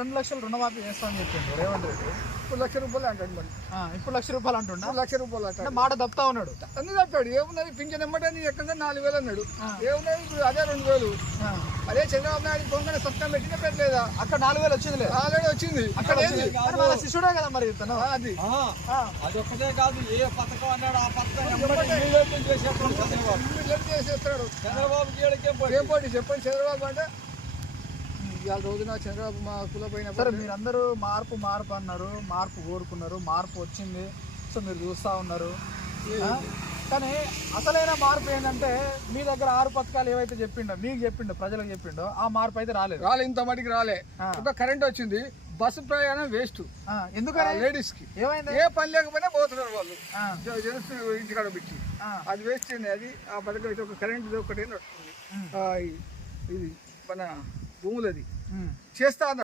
2 లక్షలు రుణమాఫీ చేస్తామని చెప్పిండు రేవంత్ రెడ్డి. ఇప్పుడు ₹1,00,000 అంటాడు మరి. ఇప్పుడు ₹1,00,000 అంటున్నా. ₹1,00,000 అంటాడు. మాట తప్పుతా ఉన్నాడు. అన్ని తప్పాడు. ఏమున్నది పింఛన్ ఎమ్మటే ఎక్కడ 4,000 అన్నాడు. ఏమున్నది ఇప్పుడు అదే 2,000. అదే చంద్రబాబు నాయుడు పొంగన సత్యం పెట్టినా పెట్టలేదా? అక్కడ 4,000 వచ్చింది. ఆల్రెడీ వచ్చింది. అక్కడ శిష్యుడే కదా మరి తను. అది అదొక్కటే కాదు, ఏ పథకం అన్నాడు ఆ పథకం చేసేస్తాడు. చంద్రబాబు ఏం పోటీ చెప్పండి. చంద్రబాబు అంటే ఇవాళ రోజున చంద్రబాబు మా కుల పైన సరే మీరందరూ మార్పు అన్నారు, మార్పు కోరుకున్నారు, మార్పు వచ్చింది. సో మీరు చూస్తూ ఉన్నారు. కానీ అసలైన మార్పు ఏంటంటే మీ దగ్గర 6 పథకాలు ఏవైతే చెప్పిండో, మీకు చెప్పిండో, ప్రజలకు చెప్పిండో ఆ మార్పు అయితే రాలేదు. ఇంత మటుకు రాలే. ఒక కరెంట్ వచ్చింది. బస్సు ప్రయాణం వేస్ట్. ఎందుకంటే లేడీస్ కి ఏమైంది? ఏ పని లేకపోయినా పోతున్నారు వాళ్ళు జెంట్స్ ఇంటికాడ పెట్టి. అది వేస్ట్ అండి. అది ఆ పథకం అయితే ఒక కరెంట్ ఒకటి నడుస్తుంది. ఇది మన భూములది చేస్తా